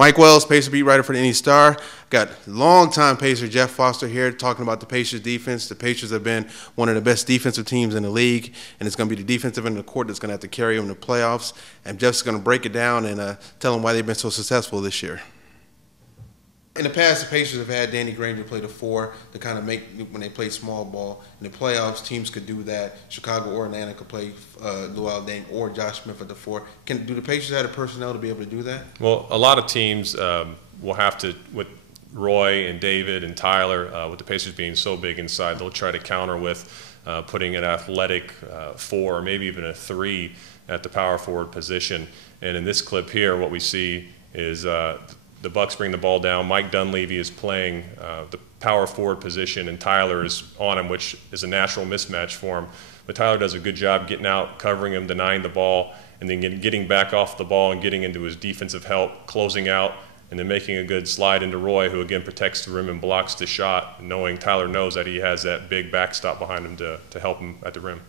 Mike Wells, Pacer beat writer for the NE Star. Got longtime Pacer Jeff Foster here talking about the Pacers defense. The Pacers have been one of the best defensive teams in the league, and it's going to be the defensive end of the court that's going to have to carry them in the playoffs. And Jeff's going to break it down and tell them why they've been so successful this year. In the past, the Pacers have had Danny Granger play the 4 to kind of make when they play small ball. In the playoffs, teams could do that. Chicago or Atlanta could play Luol Deng or Josh Smith at the 4. Do the Pacers have the personnel to be able to do that? Well, a lot of teams will have to, with Roy and David and Tyler, with the Pacers being so big inside, they'll try to counter with putting an athletic 4 or maybe even a 3 at the power forward position. And in this clip here, what we see is the Bucks bring the ball down. Mike Dunleavy is playing the power forward position, and Tyler is on him, which is a natural mismatch for him. But Tyler does a good job getting out, covering him, denying the ball, and then getting back off the ball and getting into his defensive help, closing out, and then making a good slide into Roy, who again protects the rim and blocks the shot, knowing Tyler knows that he has that big backstop behind him to help him at the rim.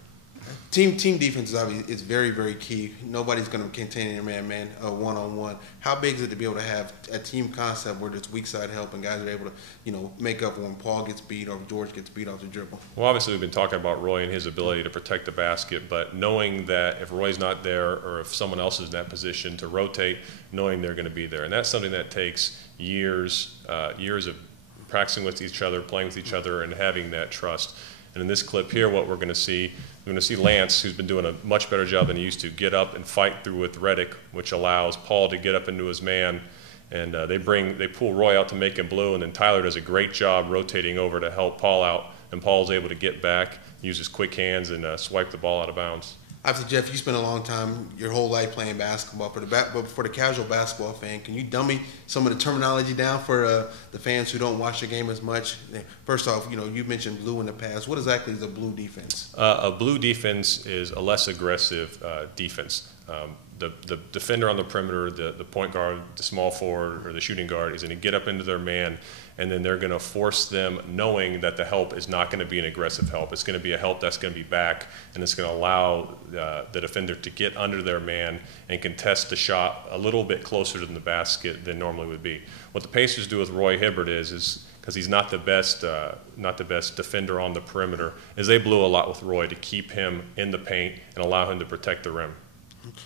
Team defense is very, very key. Nobody's going to contain your man one-on-one. How big is it to be able to have a team concept where there's weak side help and guys are able to, make up when Paul gets beat or George gets beat off the dribble? Well, obviously we've been talking about Roy and his ability to protect the basket, but knowing that if Roy's not there or if someone else is in that position to rotate, knowing they're going to be there. And that's something that takes years of practicing with each other, playing with each other, and having that trust. And in this clip here, what we're going to see Lance, who's been doing a much better job than he used to, get up and fight through with Reddick, which allows Paul to get up into his man. And they pull Roy out to make him blue, and then Tyler does a great job rotating over to help Paul out. And Paul's able to get back, use his quick hands, and swipe the ball out of bounds. Obviously, Jeff, you spent a long time, your whole life playing basketball. But for the casual basketball fan, can you dummy some of the terminology down for the fans who don't watch the game as much? First off, you mentioned blue in the past. What exactly is a blue defense? A blue defense is a less aggressive defense. The defender on the perimeter, the point guard, the small forward, or the shooting guard is going to get up into their man, and then they're going to force them knowing that the help is not going to be an aggressive help. It's going to be a help that's going to be back, and it's going to allow the defender to get under their man and contest the shot a little bit closer to the basket than normally would be. What the Pacers do with Roy Hibbert is because he's not the best defender on the perimeter, is they blew a lot with Roy to keep him in the paint and allow him to protect the rim.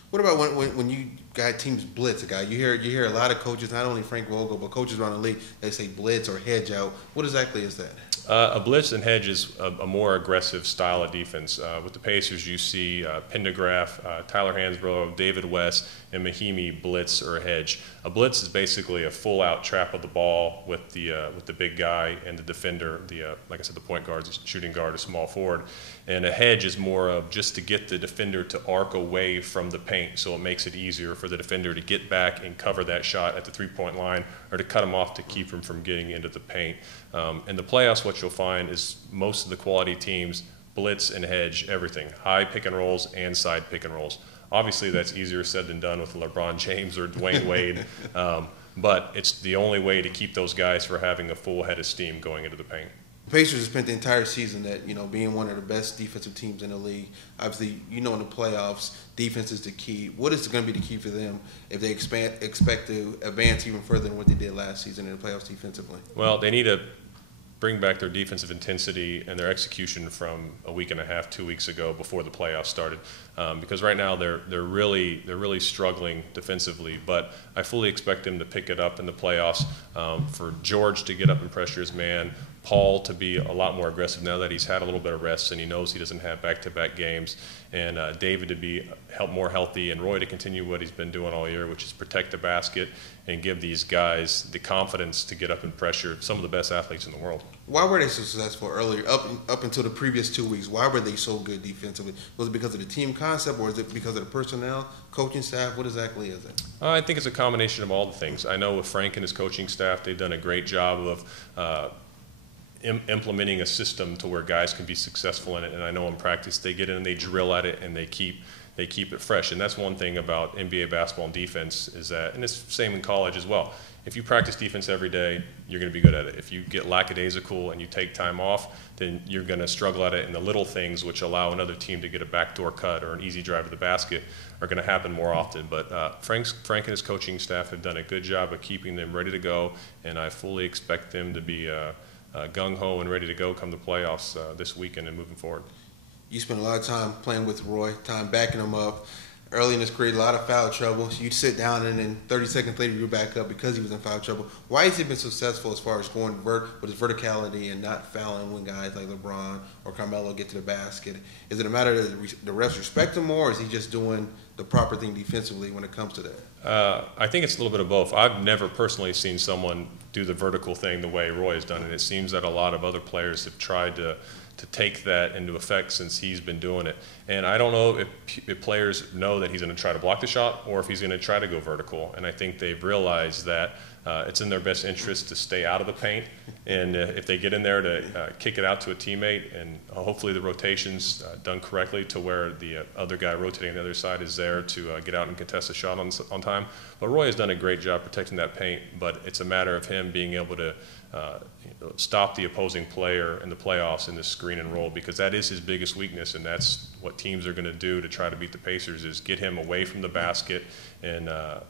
What about when you got teams blitz a guy? You hear a lot of coaches, not only Frank Vogel, but coaches around the league, they say blitz or hedge out. What exactly is that? A blitz and hedge is a more aggressive style of defense. With the Pacers, you see Pendergraph, Tyler Hansbrough, David West, and Mahimi blitz or hedge. A blitz is basically a full-out trap of the ball with the big guy and the defender, like I said, the point guard, the shooting guard, a small forward. And a hedge is more of just to get the defender to arc away from the paint, so it makes it easier for the defender to get back and cover that shot at the three-point line or to cut him off to keep him from getting into the paint. In the playoffs, what you'll find is most of the quality teams blitz and hedge everything, high pick and rolls and side pick and rolls. Obviously, that's easier said than done with LeBron James or Dwayne Wade, but it's the only way to keep those guys from having a full head of steam going into the paint. The Pacers have spent the entire season being one of the best defensive teams in the league. Obviously, in the playoffs, defense is the key. What is going to be the key for them if they expect to advance even further than what they did last season in the playoffs defensively? Well, they need to bring back their defensive intensity and their execution from a week and a half, 2 weeks ago before the playoffs started. Because right now they're really struggling defensively. But I fully expect them to pick it up in the playoffs. For George to get up and pressure his man, Paul to be a lot more aggressive now that he's had a little bit of rest and he knows he doesn't have back-to-back games, and David to be more healthy, and Roy to continue what he's been doing all year, which is protect the basket and give these guys the confidence to get up and pressure some of the best athletes in the world. Why were they so successful earlier, up until the previous 2 weeks? Why were they so good defensively? Was it because of the team concept, or is it because of the personnel, coaching staff? What exactly is it? I think it's a combination of all the things. I know with Frank and his coaching staff, they've done a great job of implementing a system to where guys can be successful in it. And I know in practice they get in and they drill at it and they keep they keep it fresh. And that's one thing about NBA basketball and defense is that, and it's the same in college as well. If you practice defense every day, you're going to be good at it. If you get lackadaisical and you take time off, then you're going to struggle at it. And the little things which allow another team to get a backdoor cut or an easy drive to the basket are going to happen more often. But Frank and his coaching staff have done a good job of keeping them ready to go, and I fully expect them to be gung-ho and ready to go come the playoffs this weekend and moving forward. You spent a lot of time playing with Roy, time backing him up. Early in his career, a lot of foul trouble. So you'd sit down and then 30 seconds later you're back up because he was in foul trouble. Why has he been successful as far as going with his verticality and not fouling when guys like LeBron or Carmelo get to the basket? Is it a matter that the refs respect him more, or is he just doing the proper thing defensively when it comes to that? I think it's a little bit of both. I've never personally seen someone do the vertical thing the way Roy has done it. It seems that a lot of other players have tried to take that into effect since he's been doing it. And I don't know if players know that he's going to try to block the shot or if he's going to try to go vertical. And I think they've realized that it's in their best interest to stay out of the paint. And if they get in there to kick it out to a teammate, and hopefully the rotation's done correctly to where the other guy rotating on the other side is there to get out and contest the shot on time. But Roy has done a great job protecting that paint, but it's a matter of him being able to stop the opposing player in the playoffs in the screen and roll, because that is his biggest weakness, and that's what teams are going to do to try to beat the Pacers, is get him away from the basket and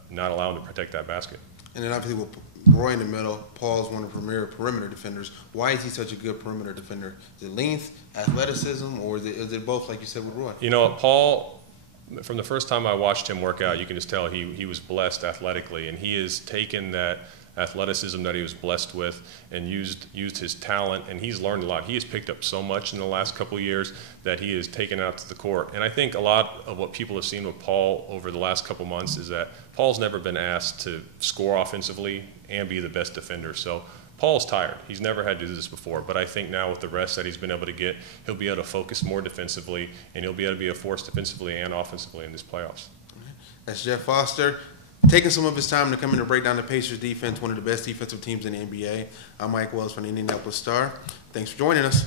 not allow him to protect that basket. And then obviously with Roy in the middle, Paul's one of the premier perimeter defenders. Why is he such a good perimeter defender? Is it length, athleticism, or is it both, like you said with Roy? You know, Paul, from the first time I watched him work out, you can just tell he was blessed athletically, and he has taken that athleticism that he was blessed with and used his talent, and he's learned a lot. He has picked up so much in the last couple of years that he has taken out to the court. And I think a lot of what people have seen with Paul over the last couple months is that Paul's never been asked to score offensively and be the best defender. So Paul's tired. He's never had to do this before, but I think now with the rest that he's been able to get, he'll be able to focus more defensively, and he'll be able to be a force defensively and offensively in this playoffs. That's Jeff Foster, taking some of his time to come in to break down the Pacers defense, one of the best defensive teams in the NBA. I'm Mike Wells from the Indianapolis Star. Thanks for joining us.